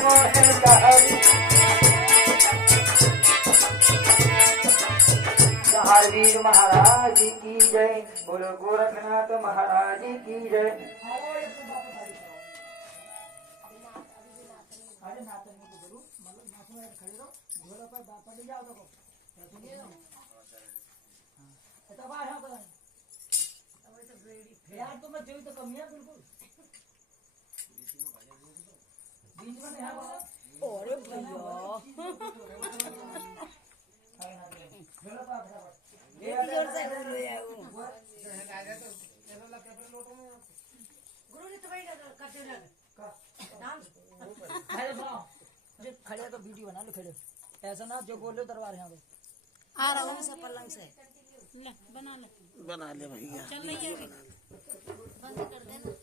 Oh, बोलो गोरखनाथ महाराज की जय। यार तो मैं जोई तो कम है बिल्कुल बीच में है अरे भैया ये जोर से बोलो यार गुरु ने तो भाई करते ना डांस खड़े बनाओ जो खड़े तो वीडियो बना लो खड़े ऐसा ना जो बोलो दरबार यहां पे आ रहा हूं सब पलंग से ले बना ले बना ले भैया चल रही है बंद कर देना